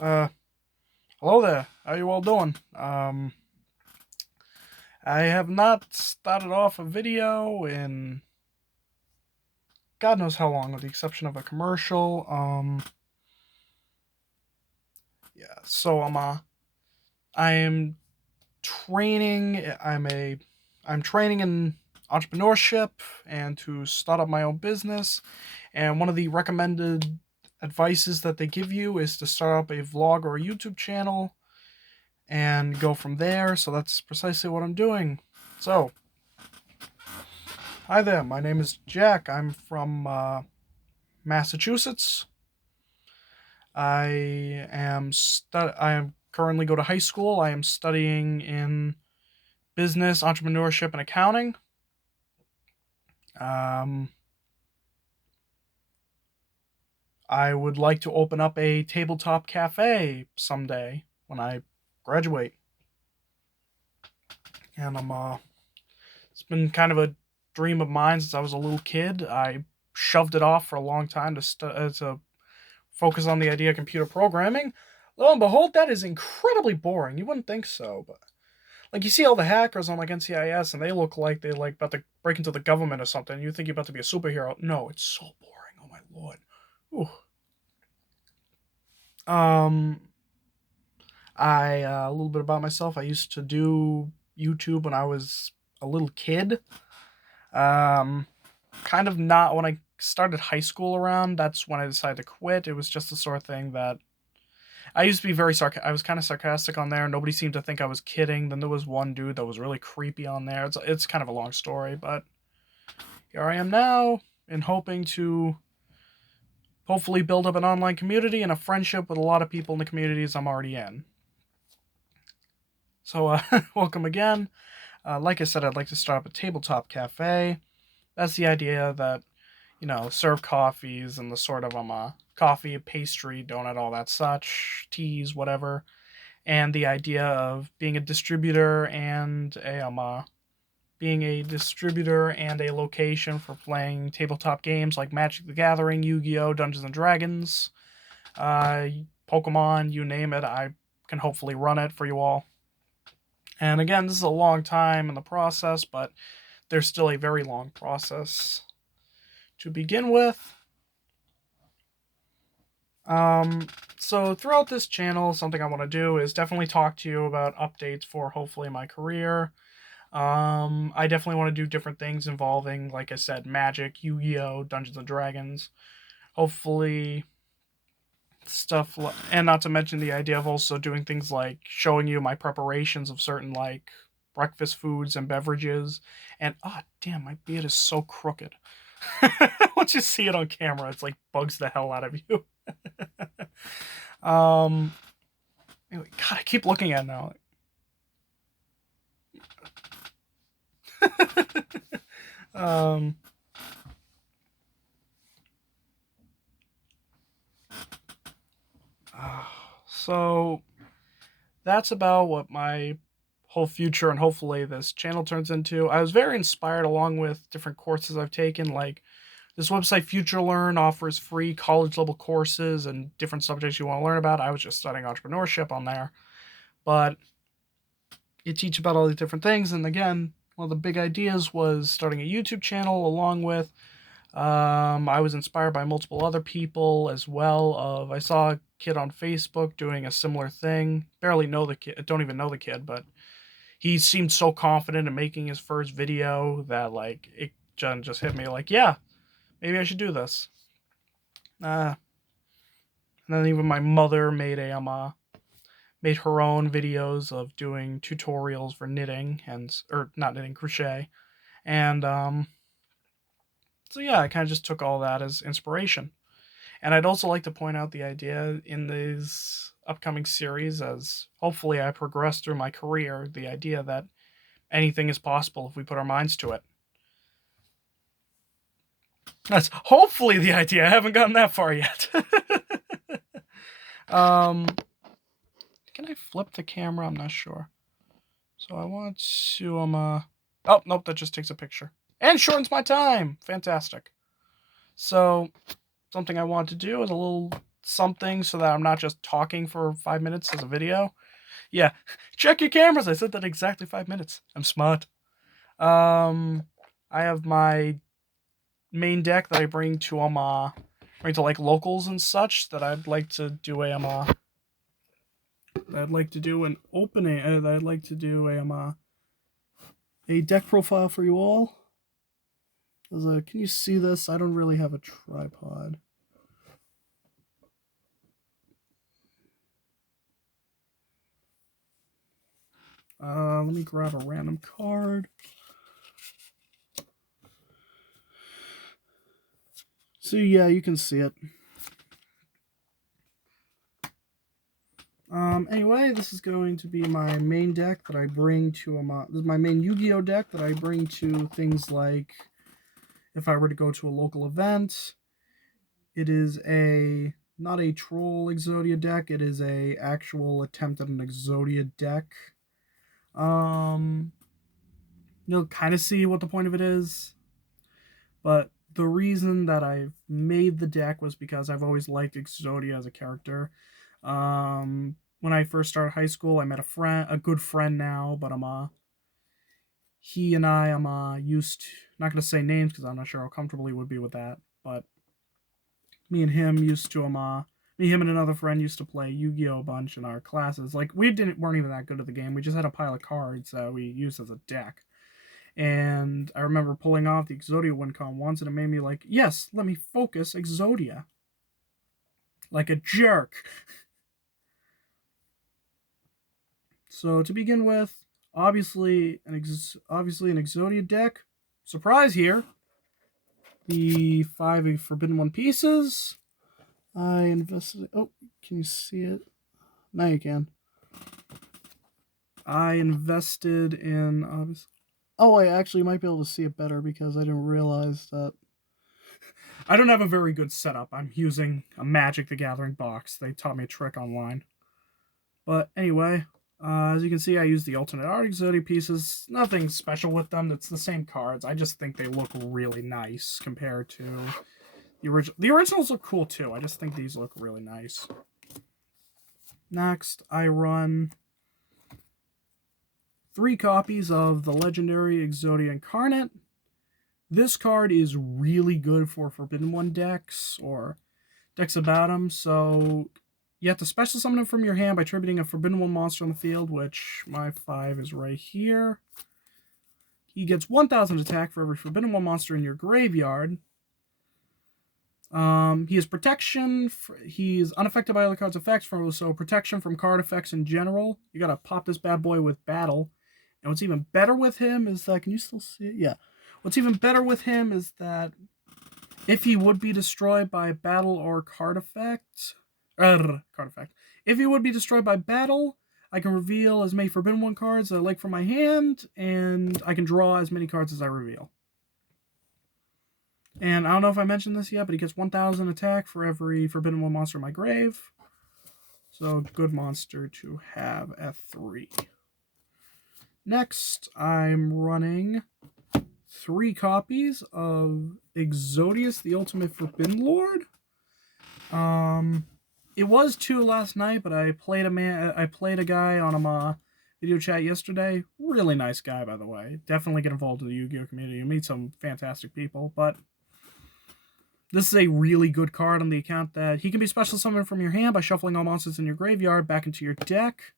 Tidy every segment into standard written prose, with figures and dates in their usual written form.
Uh, Hello there. How you all doing? I have not started off a video in God knows how long, with the exception of a commercial. Yeah. I am training. I'm training in entrepreneurship and to start up my own business. And one of the recommended advices that they give you is to start up a vlog or a YouTube channel and go from there. So that's precisely what I'm doing. So, hi there. My name is Jack. I'm from Massachusetts. I am currently go to high school. I am studying in business, entrepreneurship, and accounting. Um, I would like to open up a tabletop cafe someday when I graduate. And it's been kind of a dream of mine since I was a little kid. I shoved it off for a long time to focus on the idea of computer programming. Lo and behold, that is incredibly boring. You wouldn't think so, but like you see all the hackers on like NCIS, and they look like they like about to break into the government or something. You think you're about to be a superhero. No, it's so boring. Oh my lord. Ooh. Um, a little bit about myself. I used to do YouTube when I was a little kid. Um, Kind of not when I started high school around. That's when I decided to quit. It was just the sort of thing that I used to be I was kind of sarcastic on there. Nobody seemed to think I was kidding. Then there was one dude that was really creepy on there. It's kind of a long story, but here I am now, and hoping to hopefully build up an online community and a friendship with a lot of people in the communities I'm already in. So, welcome again. Like I said, I'd like to start up a tabletop cafe. That's the idea that, serve coffees and the sort of coffee, pastry, donut, all that such, teas, whatever, and the idea of being a distributor and a location for playing tabletop games like Magic the Gathering, Yu-Gi-Oh, Dungeons and Dragons, uh, Pokemon, you name it. I can hopefully run it for you all. And again, this is a long time in the process, but there's still a very long process to begin with. Um, so throughout this channel, something I want to do is definitely talk to you about updates for hopefully my career. I definitely want to do different things involving, like I said, Magic, Yu-Gi-Oh, Dungeons and Dragons. Hopefully, and not to mention the idea of also doing things like showing you my preparations of certain like breakfast foods and beverages. And damn, my beard is so crooked. Once you see it on camera, it's like bugs the hell out of you. um, anyway, God, I keep looking at it now. um, so that's about what my whole future and hopefully this channel turns into. I was very inspired along with different courses I've taken. Like this website FutureLearn offers free college level courses and different subjects you want to learn about. I was just studying entrepreneurship on there, but you teach about all these different things. And again, one of the big ideas was starting a YouTube channel along with I was inspired by multiple other people as well. I saw a kid on Facebook doing a similar thing. Barely know the kid, don't even know the kid, but he seemed so confident in making his first video that like it just hit me like, yeah, maybe I should do this. And then even my mother made her own videos of doing tutorials for knitting or not knitting, crochet, and so yeah, I kind of just took all that as inspiration. And I'd also like to point out the idea in these upcoming series as hopefully I progress through my career, the idea that anything is possible if we put our minds to it. That's hopefully the idea. I haven't gotten that far yet. um, can I flip the camera? I'm not sure. So I want to oh nope, that just takes a picture and shortens my time. Fantastic. So something I want to do is a little something so that I'm not just talking for 5 minutes as a video. Yeah, check your cameras. I said that exactly 5 minutes. I'm smart. I have my main deck that I bring to like locals and such that I'd like to do I'd like to do an opening. I'd like to do a deck profile for you all. Can you see this? I don't really have a tripod. Let me grab a random card. So yeah, you can see it. Anyway, this is going to be my main deck that I bring to this is my main Yu-Gi-Oh deck that I bring to things like if I were to go to a local event. It is not a troll Exodia deck. It is a actual attempt at an Exodia deck. You'll kind of see what the point of it is, but the reason that I've made the deck was because I've always liked Exodia as a character. When I first started high school, I met a good friend now, but he and I used to, not gonna say names because I'm not sure how comfortable he would be with that, but me and him used to him and another friend used to play Yu-Gi-Oh a bunch in our classes. Like weren't even that good at the game. We just had a pile of cards that we used as a deck. And I remember pulling off the Exodia WinCon once, and it made me like, yes, let me focus Exodia. Like a jerk. So to begin with, obviously an Exodia deck. Surprise here. The 5 Forbidden One pieces. I invested. Oh, can you see it? Now you can. I invested in obviously. Oh, I actually might be able to see it better because I didn't realize that. I don't have a very good setup. I'm using a Magic the Gathering box. They taught me a trick online. But anyway, as you can see, I used the alternate art Exodia pieces. Nothing special with them. It's the same cards. I just think they look really nice compared to the original. The originals look cool too. I just think these look really nice. Next, I run 3 copies of the legendary Exodia Incarnate. This card is really good for Forbidden One decks or decks about them. So you have to special summon him from your hand by tributing a Forbidden One monster on the field, which my 5 is right here. He gets 1,000 attack for every Forbidden One monster in your graveyard. He has protection. He's unaffected by other cards' effects, so protection from card effects in general. You gotta pop this bad boy with battle. And what's even better with him is that, can you still see it? Yeah. What's even better with him is that if he would be destroyed by battle or card effect, if he would be destroyed by battle, I can reveal as many Forbidden One cards that I like from my hand, and I can draw as many cards as I reveal. And I don't know if I mentioned this yet, but he gets 1,000 attack for every Forbidden One monster in my grave. So, good monster to have at 3. Next, I'm running 3 copies of Exodius, the Ultimate Forbidden Lord. It was 2 last night, but I played a guy on a video chat yesterday. Really nice guy, by the way. Definitely get involved in the Yu-Gi-Oh community. You meet some fantastic people, but this is a really good card on the account that he can be special summoned from your hand by shuffling all monsters in your graveyard back into your deck.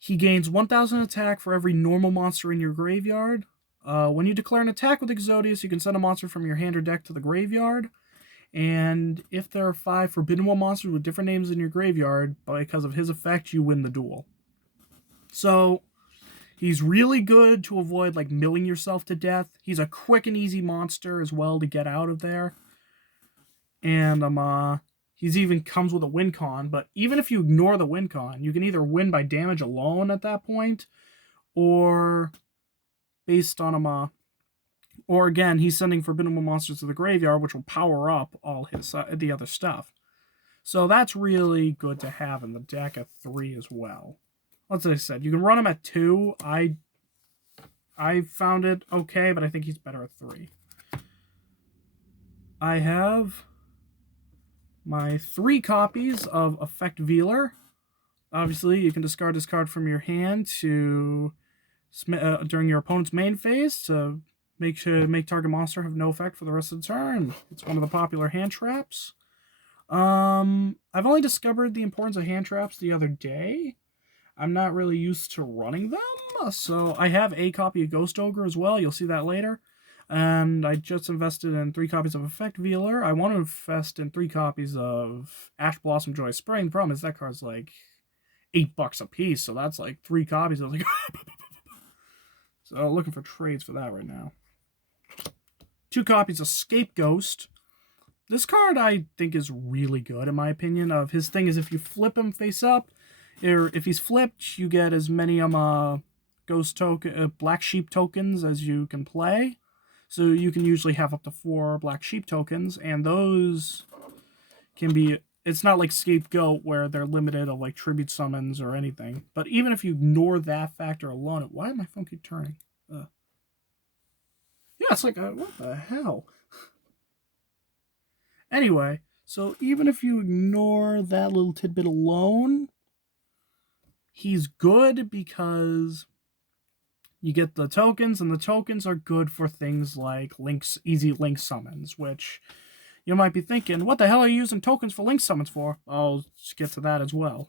He gains 1,000 attack for every normal monster in your graveyard. When you declare an attack with Exodius, you can send a monster from your hand or deck to the graveyard. And if there are 5 Forbidden One monsters with different names in your graveyard, because of his effect, you win the duel. So, he's really good to avoid, like, milling yourself to death. He's a quick and easy monster as well to get out of there. And, he's even comes with a win con, but even if you ignore the win con, you can either win by damage alone at that point, or based on or again, he's sending Forbidden One monsters to the graveyard, which will power up all his the other stuff. So that's really good to have in the deck at 3 as well. As I said, you can run him at 2. I found it okay, but I think he's better at 3. I have My 3 copies of Effect Veeler. Obviously, you can discard this card from your hand to during your opponent's main phase to make target monster have no effect for the rest of the turn. It's one of the popular hand traps. I've only discovered the importance of hand traps the other day. I'm not really used to running them, so I have a copy of Ghost Ogre as well. You'll see that later. And I just invested in 3 copies of Effect Veeler. I want to invest in 3 copies of Ash Blossom Joy Spring. The problem is that card's like $8 a piece, so that's like 3 copies. I was like, so looking for trades for that right now. 2 copies of Scapegoat. This card I think is really good in my opinion. Of his thing is if you flip him face up, or if he's flipped, you get as many ghost token, black sheep tokens as you can play. So you can usually have up to 4 black sheep tokens, and those can be. It's not like Scapegoat where they're limited of like tribute summons or anything. But even if you ignore that factor alone, why did my phone keep turning? Yeah, it's like what the hell. Anyway, so even if you ignore that little tidbit alone, he's good because you get the tokens, and the tokens are good for things like easy link summons, which you might be thinking, what the hell are you using tokens for link summons for? I'll just get to that as well.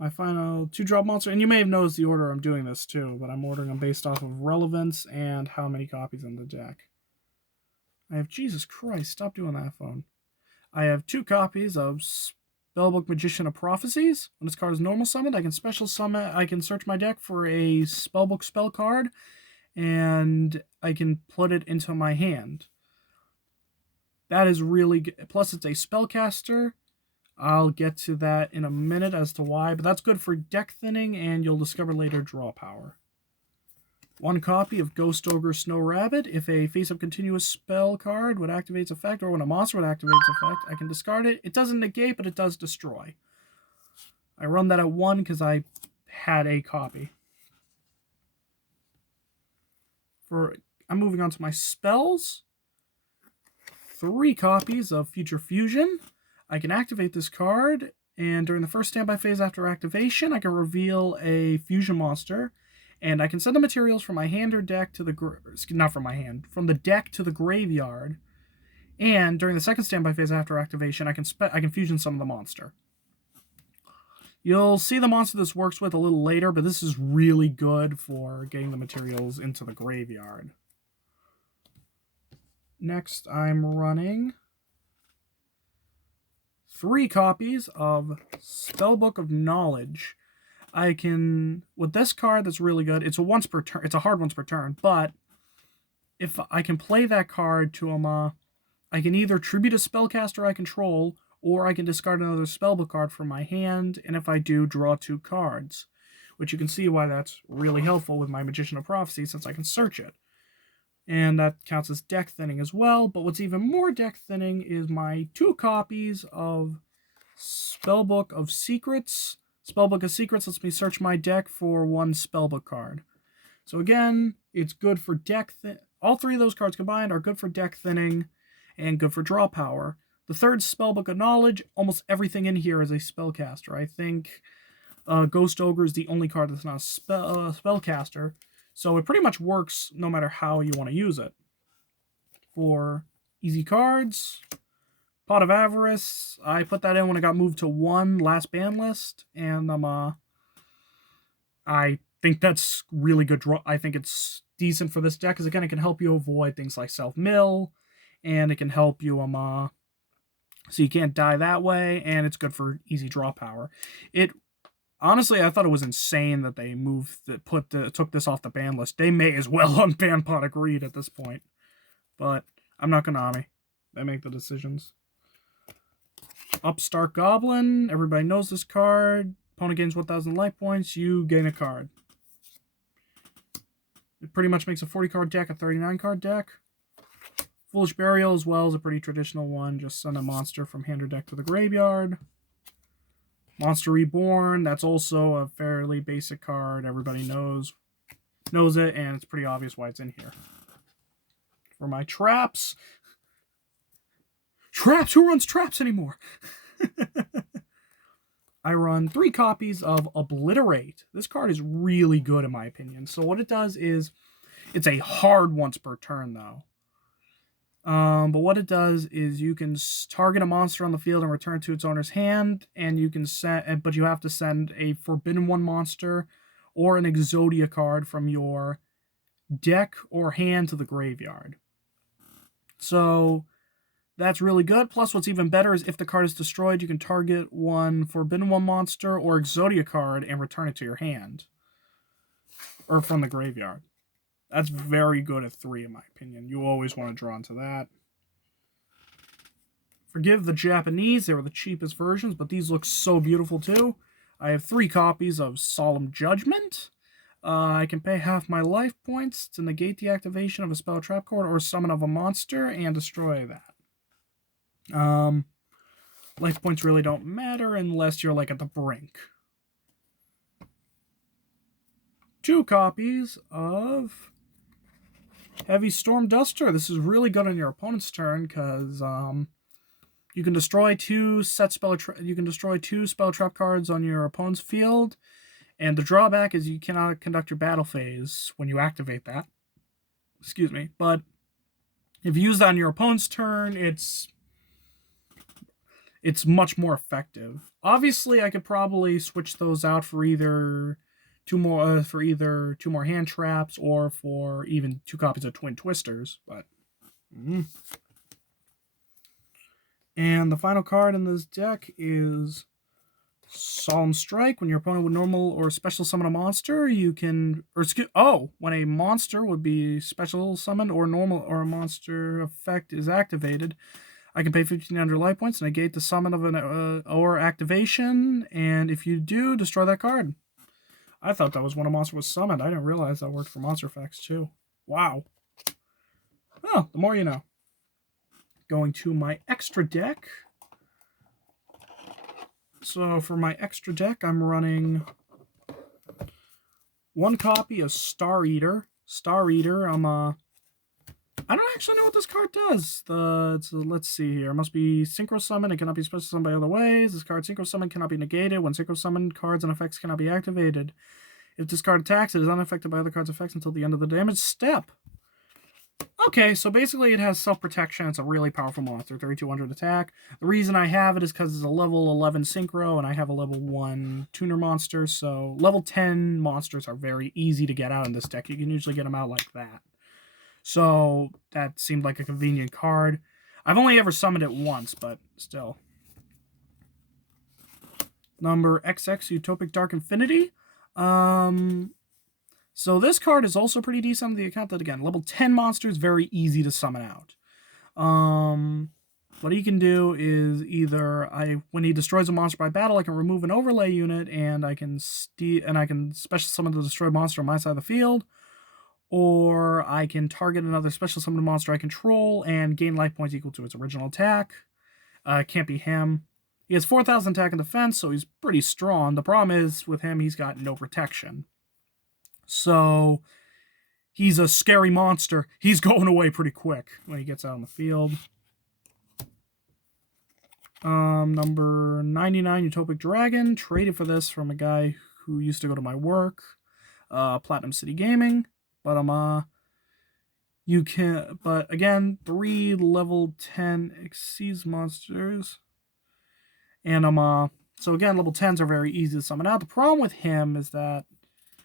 My final 2-drop monster, and you may have noticed the order I'm doing this too, but I'm ordering them based off of relevance and how many copies in the deck. I have, Jesus Christ, stop doing that, phone. I have 2 copies of Spellbook Magician of Prophecies. When this card is normal summoned, I can special summon. I can search my deck for a Spellbook spell card, and I can put it into my hand. That is really good. Plus, it's a spellcaster. I'll get to that in a minute as to why, but that's good for deck thinning, and you'll discover later draw power. 1 copy of Ghost Ogre Snow Rabbit. If a face-up continuous spell card would activate its effect, or when a monster would activate its effect, I can discard it. It doesn't negate, but it does destroy. I run that at 1 because I had a copy. I'm moving on to my spells. 3 copies of Future Fusion. I can activate this card, and during the first standby phase after activation, I can reveal a fusion monster, and I can send the materials from my hand or deck to from the deck to the graveyard. And during the second standby phase after activation, I can fusion summon the monster. You'll see the monster this works with a little later, but this is really good for getting the materials into the graveyard. Next, I'm running 3 copies of Spellbook of Knowledge. I can, with this card that's really good, it's a once per turn, it's a hard once per turn, but if I can play that card to I can either tribute a spellcaster I control, or I can discard another spellbook card from my hand, and if I do, draw 2 cards, which you can see why that's really helpful with my Magician of Prophecy, since I can search it. And that counts as deck thinning as well. But what's even more deck thinning is my 2 copies of Spellbook of Secrets. Spellbook of Secrets lets me search my deck for 1 spellbook card. So again, it's good for deck all 3 of those cards combined are good for deck thinning and good for draw power. The 3rd Spellbook of Knowledge, almost everything in here is a spellcaster. I think Ghost Ogre is the only card that's not a spellcaster. So it pretty much works no matter how you want to use it. For easy cards, Pot of Avarice, I put that in when it got moved to 1 last ban list, and I think that's really good draw. I think it's decent for this deck because again, it can help you avoid things like self-mill, and it can help you so you can't die that way, and it's good for easy draw power. Honestly, I thought it was insane that they took this off the ban list. They may as well unban Pot of Greed at this point. But I'm not Konami. They make the decisions. Upstart Goblin. Everybody knows this card. Opponent gains 1,000 life points. You gain a card. It pretty much makes a 40-card deck a 39-card deck. Foolish Burial as well is a pretty traditional one. Just send a monster from hand or deck to the graveyard. Monster Reborn, that's also a fairly basic card. Everybody knows it, and it's pretty obvious why it's in here. For my traps. Traps? Who runs traps anymore? I run 3 copies of Obliterate. This card is really good in my opinion. So what it does is, it's a hard once per turn though. But what it does is you can target a monster on the field and return to its owner's hand, and you can send, but you have to send a Forbidden One monster or an Exodia card from your deck or hand to the graveyard. So that's really good. Plus, what's even better is if the card is destroyed, you can target one Forbidden One monster or Exodia card and return it to your hand. Or from the graveyard. That's very good at 3, in my opinion. You always want to draw into that. Forgive the Japanese. They were the cheapest versions, but these look so beautiful too. I have 3 copies of Solemn Judgment. I can pay half my life points to negate the activation of a spell trap card or summon of a monster and destroy that. Life points really don't matter unless you're like at the brink. 2 copies of Heavy Storm Duster. This is really good on your opponent's turn because you can destroy 2 spell trap cards on your opponent's field, and the drawback is you cannot conduct your battle phase when you activate that. Excuse me, but if you use that on your opponent's turn, it's much more effective. Obviously, I could probably switch those out for either 2 more hand traps or for even 2 copies of Twin Twisters, but And the final card in this deck is Solemn Strike. When your opponent would normal or special summon a monster, you can when a monster would be special summoned or normal or a monster effect is activated, I can pay 1,500 life points and negate the summon of an or activation, and if you do, destroy that card. I thought that was when a monster was summoned. I didn't realize that worked for monster effects too. Wow. Oh, the more you know. Going to my extra deck. So for my extra deck, I'm running 1 copy of Star Eater. Star Eater, I don't actually know what this card does. Let's see here. It must be Synchro Summon. It cannot be special summoned by other ways. This card Synchro Summon cannot be negated. When Synchro Summon, cards and effects cannot be activated. If this card attacks, it is unaffected by other cards' effects until the end of the damage step. Okay, so basically it has self-protection. It's a really powerful monster, 3,200 attack. The reason I have it is because it's a level 11 Synchro, and I have a level 1 Tuner monster, so level 10 monsters are very easy to get out in this deck. You can usually get them out like that. So that seemed like a convenient card. I've only ever summoned it once, but still. Number XX, Utopic Dark Infinity. So this card is also pretty decent on the account that, again, level 10 monsters, very easy to summon out. What he can do is either, when he destroys a monster by battle, I can remove an overlay unit, and I can special summon the destroyed monster on my side of the field, or I can target another special summoned monster I control and gain life points equal to its original attack. It can't be him. He has 4,000 attack and defense, so he's pretty strong. The problem is, with him, he's got no protection. So, he's a scary monster. He's going away pretty quick when he gets out on the field. Number 99, Utopic Dragon. Traded for this from a guy who used to go to my work. Platinum City Gaming. But again, 3 level 10 Xyz monsters. And so again, level 10s are very easy to summon out. The problem with him is that,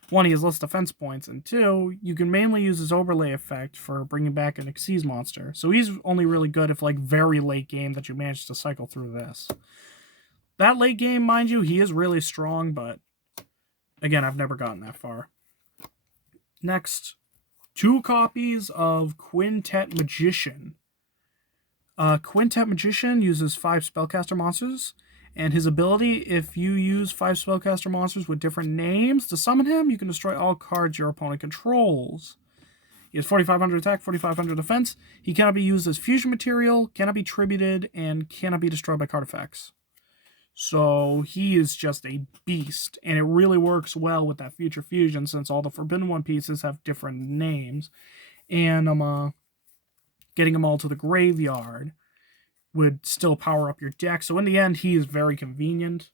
1, he has less defense points, and 2, you can mainly use his overlay effect for bringing back an Xyz monster. So he's only really good if, like, very late game that you manage to cycle through this. That late game, mind you, he is really strong, but again, I've never gotten that far. Next, 2 copies of Quintet Magician. Quintet Magician uses 5 spellcaster monsters, and his ability, if you use 5 spellcaster monsters with different names to summon him, you can destroy all cards your opponent controls. He has 4,500 attack, 4,500 defense. He cannot be used as fusion material, cannot be tributed, and cannot be destroyed by card effects. So he is just a beast, and it really works well with that future fusion since all the Forbidden One pieces have different names. And getting them all to the graveyard would still power up your deck. So in the end, he is very convenient.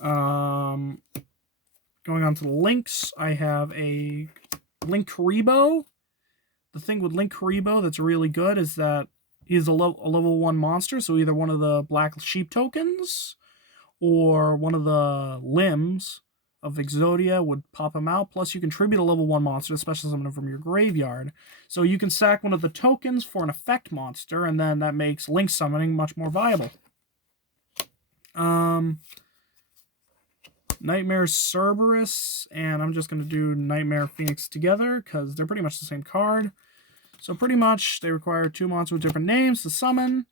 Going on to the links, I have a Link Karibo. The thing with Link Karibo that's really good is that he's a level 1 monster, so either one of the black sheep tokens or one of the limbs of Exodia would pop him out. Plus, you can tribute a level 1 monster, special summon him from your graveyard. So you can sack one of the tokens for an effect monster, and then that makes link summoning much more viable. Nightmare Cerberus, and I'm just going to do Nightmare Phoenix together because they're pretty much the same card. So pretty much they require 2 monsters with different names to summon.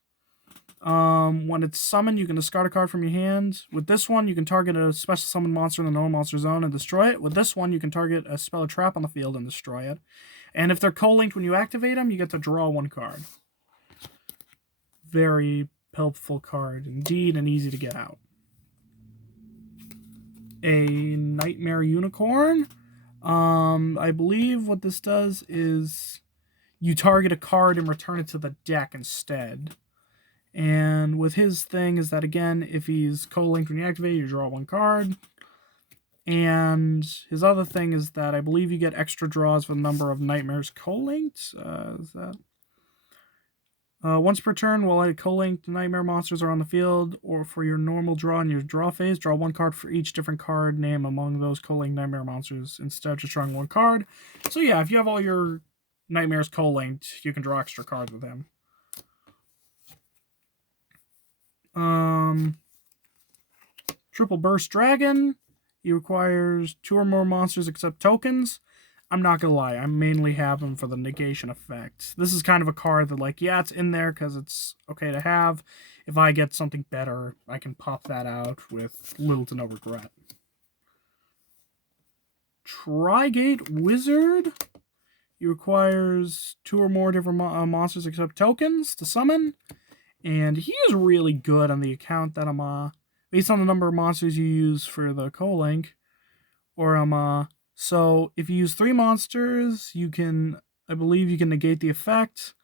When it's summoned, you can discard a card from your hand. With this one, you can target a special summon monster in the normal monster zone and destroy it. With this one, you can target a spell or trap on the field and destroy it. And if they're co-linked when you activate them, you get to draw 1 card. Very helpful card indeed, and easy to get out. A Nightmare Unicorn. I believe what this does is you target a card and return it to the deck instead. And with his thing is that, again, if he's co-linked when you activate, you draw 1 card. And his other thing is that I believe you get extra draws for the number of nightmares co-linked. Is that... once per turn, while co-linked nightmare monsters are on the field, or for your normal draw in your draw phase, draw 1 card for each different card name among those co-linked nightmare monsters, instead of just drawing 1 card. So yeah, if you have all your nightmares co-linked, you can draw extra cards with him. Triple Burst Dragon. He requires 2 or more monsters except tokens. I'm not gonna lie, I mainly have him for the negation effect. This is kind of a card that, like, yeah, it's in there because it's okay to have. If I get something better, I can pop that out with little to no regret. Trigate Wizard. He requires 2 or more different monsters except tokens to summon. And he is really good on the account that I'm, based on the number of monsters you use for the co-link, or so if you use 3 monsters, you can, I believe you can negate the effect.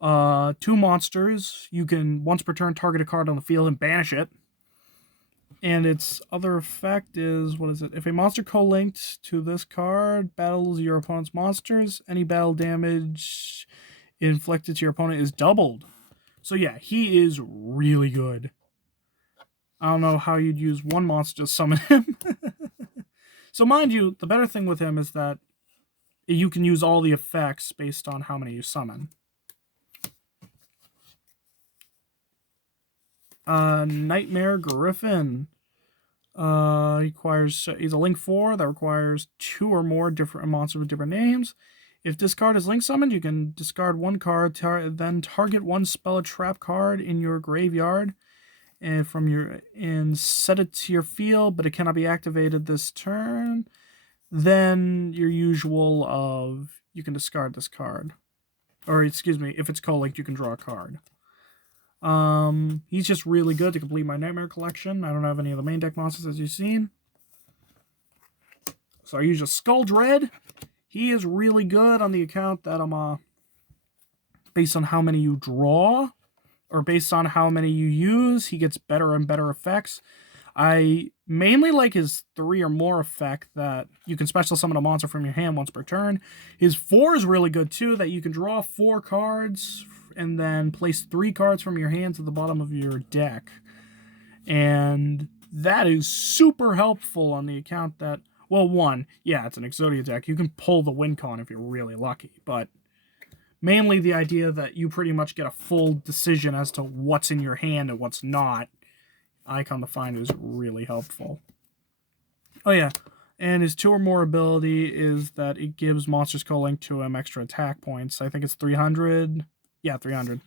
2 monsters, you can once per turn target a card on the field and banish it. And its other effect is, what is it? If a monster co-linked to this card battles your opponent's monsters, any battle damage inflicted to your opponent is doubled. So yeah, he is really good. I don't know how you'd use 1 monster to summon him. So mind you, the better thing with him is that you can use all the effects based on how many you summon. Nightmare Griffin. He's a Link 4 that requires 2 or more different monsters with different names. If this card is Link summoned, you can discard 1 card, then target 1 spell or trap card in your graveyard and set it to your field, but it cannot be activated this turn. Then your usual of you can discard this card, or excuse me, if it's co-linked, you can draw a card. He's just really good to complete my Nightmare collection. I don't have any of the main deck monsters as you've seen, so I use a Skull Dread. He is really good on the account that I'm based on how many you draw, or based on how many you use, he gets better and better effects. I mainly like his 3 or more effect that you can special summon a monster from your hand once per turn. His 4 is really good too, that you can draw 4 cards and then place 3 cards from your hand to the bottom of your deck. And that is super helpful on the account that, well, 1, yeah, it's an Exodia deck. You can pull the win con if you're really lucky, but mainly the idea that you pretty much get a full decision as to what's in your hand and what's not, I come to find is really helpful. Oh yeah, and his 2 or more ability is that it gives monsters co-linked to him extra attack points. I think it's 300. Yeah, 300.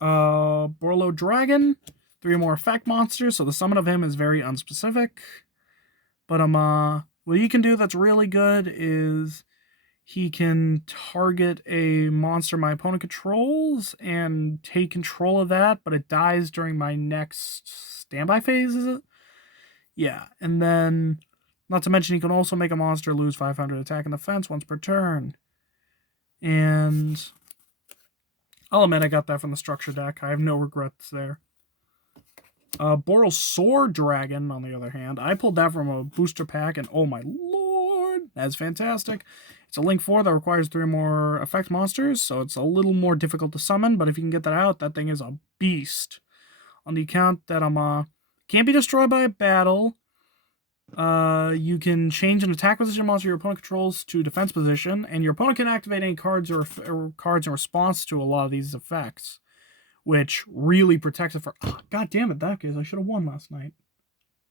Borlo Dragon. 3 or more effect monsters, so the summon of him is very unspecific. But what he can do that's really good is he can target a monster my opponent controls and take control of that, but it dies during my next standby phase, is it? Yeah, and then Not to mention, he can also make a monster lose 500 attack and defense once per turn. And I'll admit I got that from the structure deck. I have no regrets there. Boral Sword Dragon, on the other hand, I pulled that from a booster pack, and oh my lord, that's fantastic. It's a Link 4 that requires 3 more effect monsters, so it's a little more difficult to summon, but if you can get that out, that thing is a beast. On the account that can't be destroyed by a battle, you can change an attack position monster your opponent controls to defense position, and your opponent can activate any cards or cards in response to a lot of these effects, which really protects it for... Oh, God damn it, that case, I should have won last night.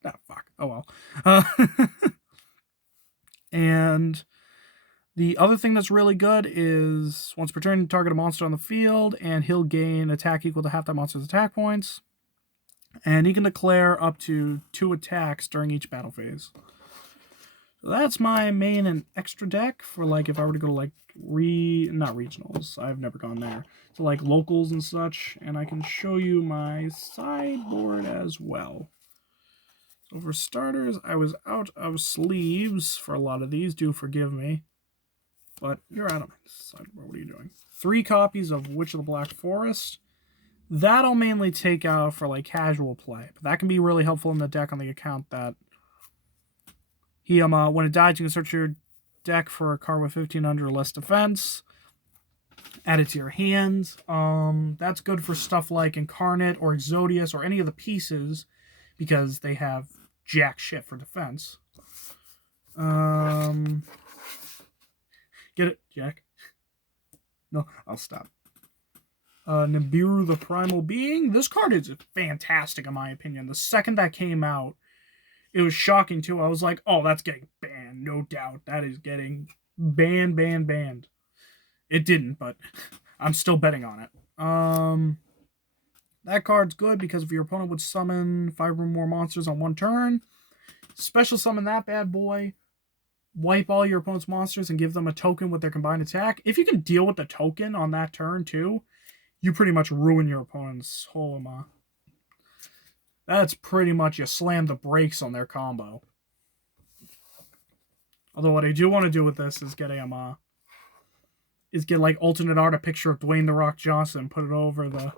Ah, fuck. Oh, well. And the other thing that's really good is once per turn, target a monster on the field, and he'll gain attack equal to half that monster's attack points. And he can declare up to 2 attacks during each battle phase. So that's my main and extra deck for, like, if I were to go to, like, not regionals. I've never gone there. So, like, locals and such. And I can show you my sideboard as well. So, for starters, I was out of sleeves for a lot of these. Do forgive me. But you're out of my sideboard. What are you doing? 3 copies of Witch of the Black Forest. That'll mainly take out for, like, casual play. But that can be really helpful in the deck on the account that he, when it dies, you can search your deck for a card with 1500 or less defense. Add it to your hand. That's good for stuff like Incarnate or Exodius or any of the pieces because they have jack shit for defense. Get it, Jack? No, I'll stop. Nibiru the Primal Being. This card is fantastic in my opinion. The second that came out, it was shocking too. I was like, oh, that's getting banned, no doubt. That is getting banned. It didn't, but I'm still betting on it. That card's good because if your opponent would summon 5 or more monsters on one turn, special summon that bad boy, wipe all your opponent's monsters and give them a token with their combined attack. If you can deal with the token on that turn too, you pretty much ruin your opponent's whole That's pretty much you slam the brakes on their combo. Although what I do want to do with this is get like alternate art, a picture of Dwayne The Rock Johnson, put it over the...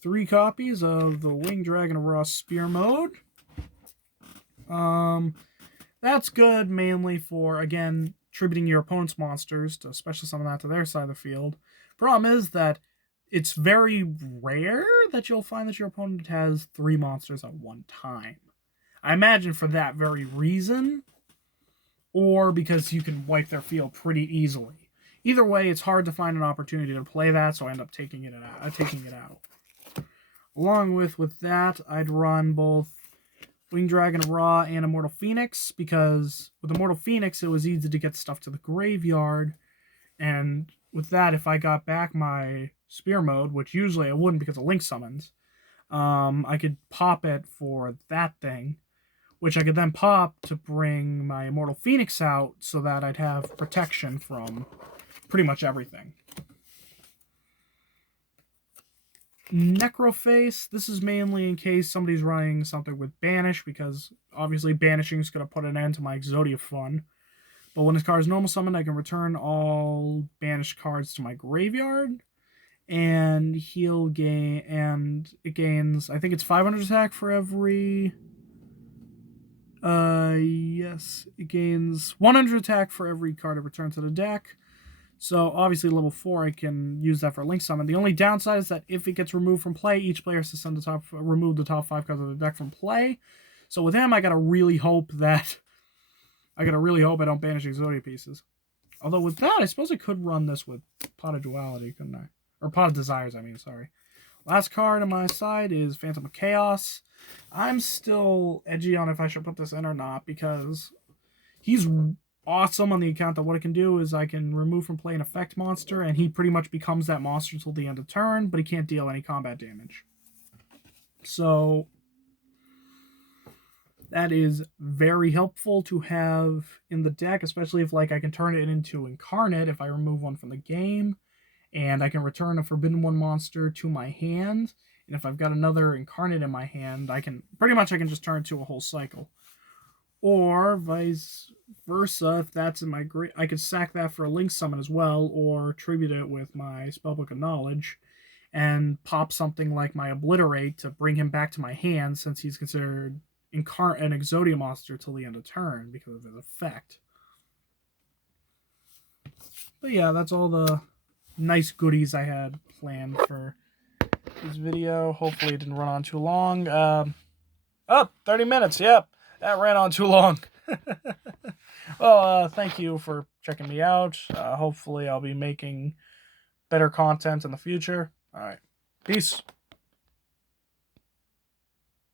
Three copies of the Winged Dragon of Raw Spear Mode. That's good mainly for, again, tributing your opponent's monsters to special summon that to their side of the field. Problem is that it's very rare that you'll find that your opponent has 3 monsters at one time. I imagine for that very reason, or because you can wipe their field pretty easily. Either way, it's hard to find an opportunity to play that, so I end up taking it out. Along with that, I'd run both Winged Dragon of Ra and Immortal Phoenix, because with Immortal Phoenix, it was easy to get stuff to the graveyard, and with that, if I got back my Spear Mode, which usually I wouldn't because of Link summons, I could pop it for that thing, which I could then pop to bring my Immortal Phoenix out so that I'd have protection from pretty much everything. Necroface, this is mainly in case somebody's running something with Banish, because obviously Banishing is going to put an end to my Exodia fun. But when this card is normal summoned, I can return all banished cards to my graveyard, and he'll gain, and it gains, I think it's 500 attack for every... yes, it gains 100 attack for every card it returns to the deck. So, obviously, level 4, I can use that for Link Summon. The only downside is that if it gets removed from play, each player has to remove the top 5 cards of the deck from play. So, with him, I gotta really hope I don't banish Exodia pieces. Although, with that, I suppose I could run this with Pot of Duality, couldn't I? Or Pot of Desires, sorry. Last card on my side is Phantom of Chaos. I'm still edgy on if I should put this in or not, because he's awesome on the account that what it can do is I can remove from play an effect monster, and he pretty much becomes that monster until the end of turn, but he can't deal any combat damage. So that is very helpful to have in the deck, especially if I can turn it into Incarnate if I remove one from the game, and I can return a Forbidden One monster to my hand. And if I've got another Incarnate in my hand, I can just turn it to a whole cycle. Or vice versa, if that's in my great, I could sack that for a Link Summon as well, or tribute it with my Spellbook of Knowledge, and pop something like my Obliterate to bring him back to my hand, since he's considered an Exodia monster till the end of turn because of his effect. But yeah, that's all the nice goodies I had planned for this video. Hopefully it didn't run on too long. 30 minutes, yep. That ran on too long. Well, thank you for checking me out. Hopefully I'll be making better content in the future. All right. Peace.